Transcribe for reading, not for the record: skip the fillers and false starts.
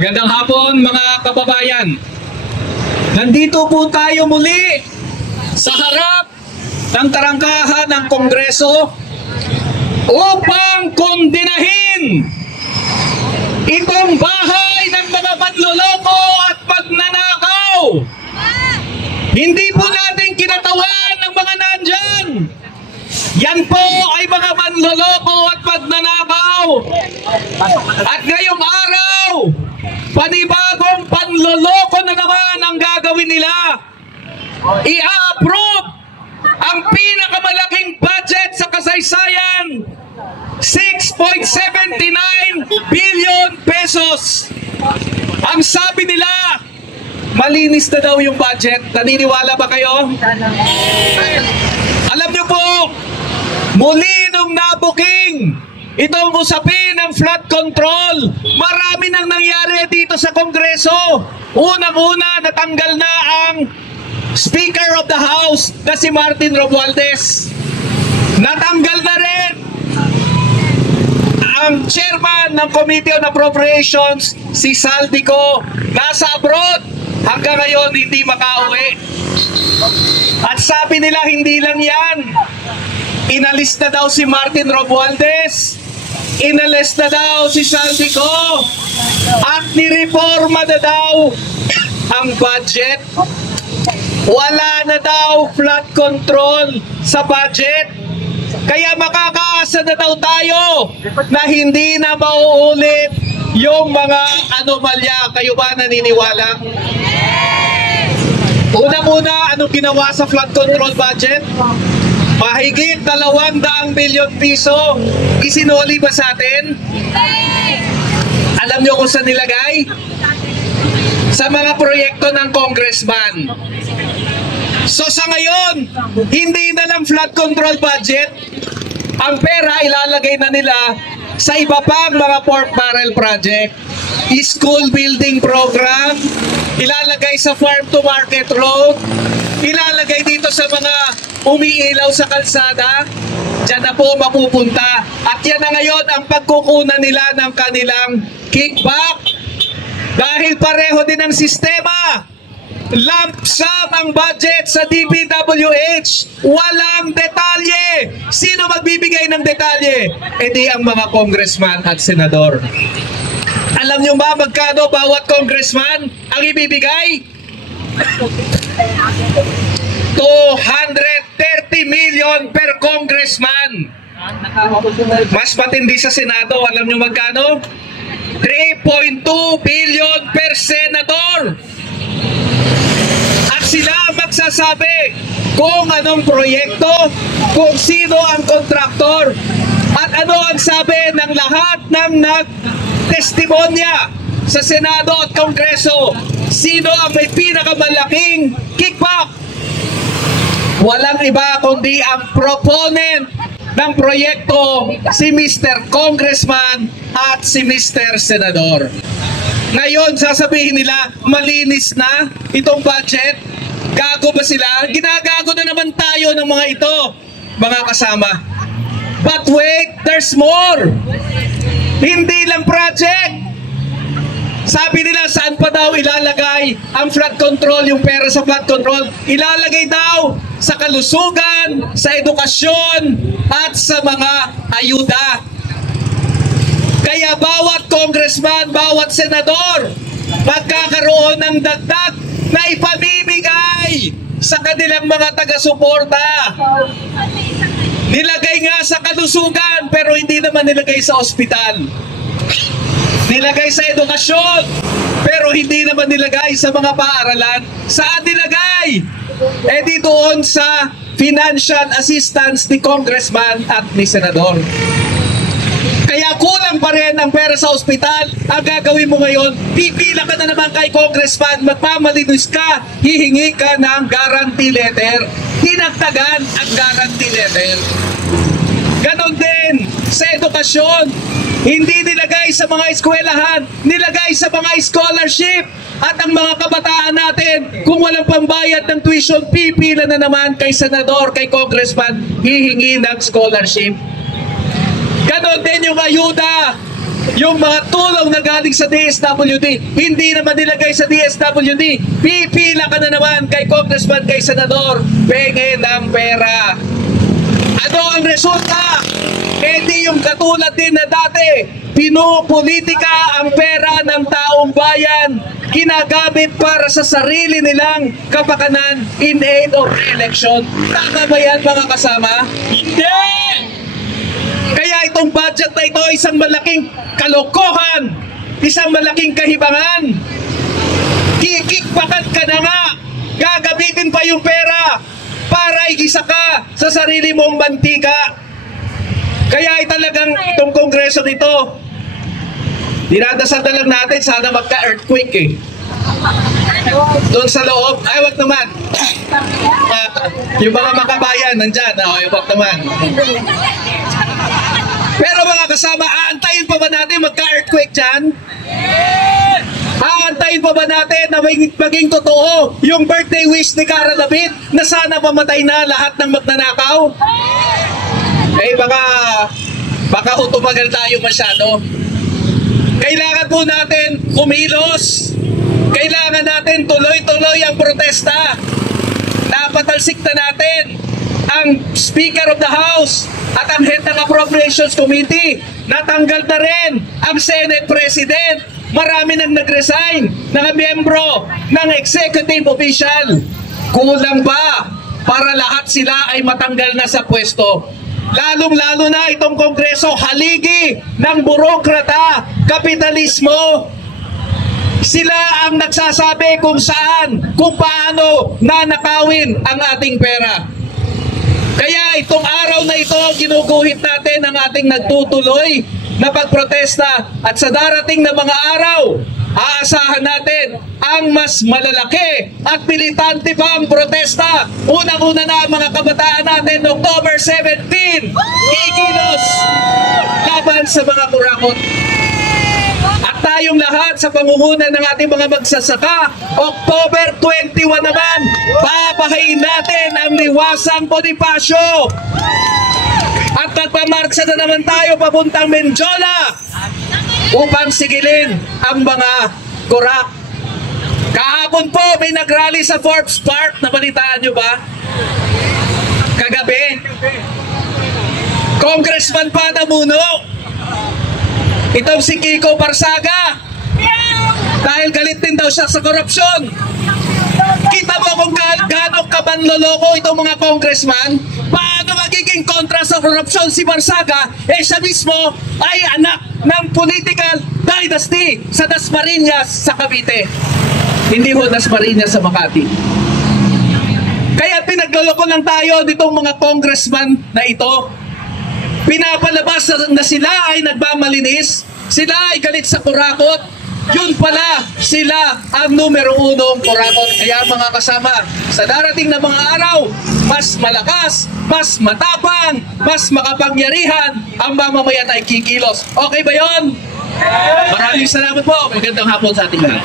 Magandang hapon mga kababayan. Nandito po tayo muli sa harap ng tarangkahan ng Kongreso upang kondinahin itong bahay ng mga manloloko at pagnanakaw. Hindi po natin kinatawan ng mga nandyan. Yan po ay mga manloloko at pagnanakaw. At ngayong araw, panibagong panloloko na naman ang gagawin nila. I-approve ang pinakamalaking budget sa kasaysayan, 6.79 billion pesos. Ang sabi nila, malinis na daw yung budget. Naniniwala ba kayo? Alam nyo po, muli nung nabuking itong usapin ng flood control, marami nang nangyari dito sa Kongreso. Unang-una, natanggal na ang Speaker of the House na si Martin Romualdez. Natanggal na rin ang Chairman ng Committee on Appropriations, si Saldico, nasa abroad. Hanggang ngayon, hindi makauwi. At sabi nila, hindi lang yan. Inalis na daw si Martin Romualdez. Inalis na daw si Saldico. At nireforma na daw ang budget. Wala na daw flood control sa budget. Kaya makakaasa na daw tayo na hindi na mauulit yung mga anomalya. Kayo ba naniniwala? Unang-una, anong ginawa sa flood control budget? Mahigit 200 bilyon piso. Isinuli ba sa atin? Alam nyo kung saan nilagay? Sa mga proyekto ng congressman. So sa ngayon, hindi na lang flood control budget. Ang pera ilalagay na nila sa iba pang mga pork barrel project. School building program, ilalagay sa farm to market road, ilalagay dito sa mga umiilaw sa kalsada. Diyan na po mapupunta. At yan na ngayon ang pagkukunan nila ng kanilang kickback. Dahil pareho din ang sistema. Lump sum ang budget sa DPWH. Walang detalye. Sino magbibigay ng detalye? E di ang mga congressman at senador. Alam nyo ba magkano bawat congressman ang ibibigay? 230 million per congressman. Mas matindi sa Senado. Alam nyo magkano? 3.2 billion per senador. At sila magsasabi kung anong proyekto, kung sino ang kontraktor, at ano ang sabi ng lahat ng nagtestimonya sa Senado at Kongreso. Sino ang may pinakamalaking kickback? Walang iba kundi ang proponent ng proyekto, si Mr. Congressman at si Mr. Senador. Ngayon, sasabihin nila, malinis na itong budget. Gago ba sila? Ginagago na naman tayo ng mga ito, mga kasama. But wait, there's more. Hindi lang project. Sabi nila, saan pa daw ilalagay ang flood control, yung pera sa flood control? Ilalagay daw sa kalusugan, sa edukasyon, at sa mga ayuda. Kaya bawat congressman, bawat senador, magkakaroon ng dagdag na ipamimigay sa kanilang mga taga-suporta. Nilagay nga sa kalusugan, pero hindi naman nilagay sa ospital. Nilagay sa edukasyon, pero hindi naman nilagay sa mga paaralan. Saan nilagay? Eh di doon sa financial assistance ni congressman at ni senador. Kaya kulang pa rin ang pera sa ospital. Ang gagawin mo ngayon, pipila ka na naman kay congressman, magpamalinis ka, hihingi ka ng guarantee letter. Dinagdagan ang guarantee letter. Ganon din sa edukasyon. Hindi nilagay sa mga eskwelahan, nilagay sa mga scholarship. At ang mga kabataan natin, kung walang pambayad ng tuition, pipila na naman kay senador, kay congressman, hihingi ng scholarship. Ganon din yung ayuda yung mga tulong na galing sa DSWD, hindi naman nilagay sa DSWD. Pipila ka na naman kay Congressman, kay Senador, penge ng pera. Ano ang resulta? Hindi yung katulad din na dati, pinupolitika ang pera ng taong bayan, ginagamit para sa sarili nilang kapakanan in aid of election. Tama ba yan, mga kasama? Hindi! Kaya itong budget na ito, isang malaking kalokohan, isang malaking kahibangan. Kikikpakan ka na nga, gagamitin pa yung pera para igisa ka sa sarili mong mantika. Kaya ay talagang itong kongreso nito, dinadasal na lang natin, sana magka-earthquake eh. Doon sa loob, ay wag naman. Yung mga makabayan nandyan, wag naman. Pero mga kasama, aantayin pa ba natin magka-earthquake dyan? Aantayin pa ba natin na maging totoo yung birthday wish ni Cara David na sana mamatay na lahat ng magnanakaw? Eh baka tumagal tayo masyado. Kailangan po natin kumilos. Kailangan natin tuloy-tuloy ang protesta. Napatalsik na natin ang Speaker of the House at ang Head ng Appropriations Committee. Natanggal na rin ang Senate President. Marami nang nag-resign na miyembro ng executive official. Kulang ba para lahat sila ay matanggal na sa pwesto? Lalong-lalo na itong kongreso, haligi ng burokrata, kapitalismo. Sila ang nagsasabi kung saan, kung paano nanakawin ang ating pera. Kaya itong araw na ito, ginuguhit natin ang ating nagtutuloy na pagprotesta, at sa darating na mga araw, aasahan natin ang mas malalaki at militante pang protesta. Unang-una na ang mga kabataan natin, October 17, kikilos laban sa mga kurakot. At tayong lahat sa pangunguna ng ating mga magsasaka, October 21 naman, babahayin natin ang Liwasang Bonifacio. At magpamarksa na naman tayo papuntang Menjola upang sigilin ang mga kurak. Kahapon po may nagrally sa Forbes Park, nabalitaan nyo ba? Kagabi, Congressman pa namuno, itong si Kiko Barsaga, dahil galit din daw siya sa korupsyon. Kita mo kung gaano kabanloloko itong mga congressman. Paano magiging kontra sa korupsyon si Barsaga? Eh siya mismo ay anak ng political dynasty sa Dasmariñas sa Cavite. Hindi ho Dasmariñas sa Makati. Kaya pinagloloko lang tayo nitong mga congressman na ito. Pinapalabas na sila ay nagmamalinis, sila ay galit sa kurakot. Yun pala, sila ang numero 1 kurakot. Kaya mga kasama, sa darating na mga araw, mas malakas, mas matapang, mas makapangyarihan ang mamamayan ay kikilos. Okay ba yon? Maraming salamat po. Magandang hapon sa ating lahat.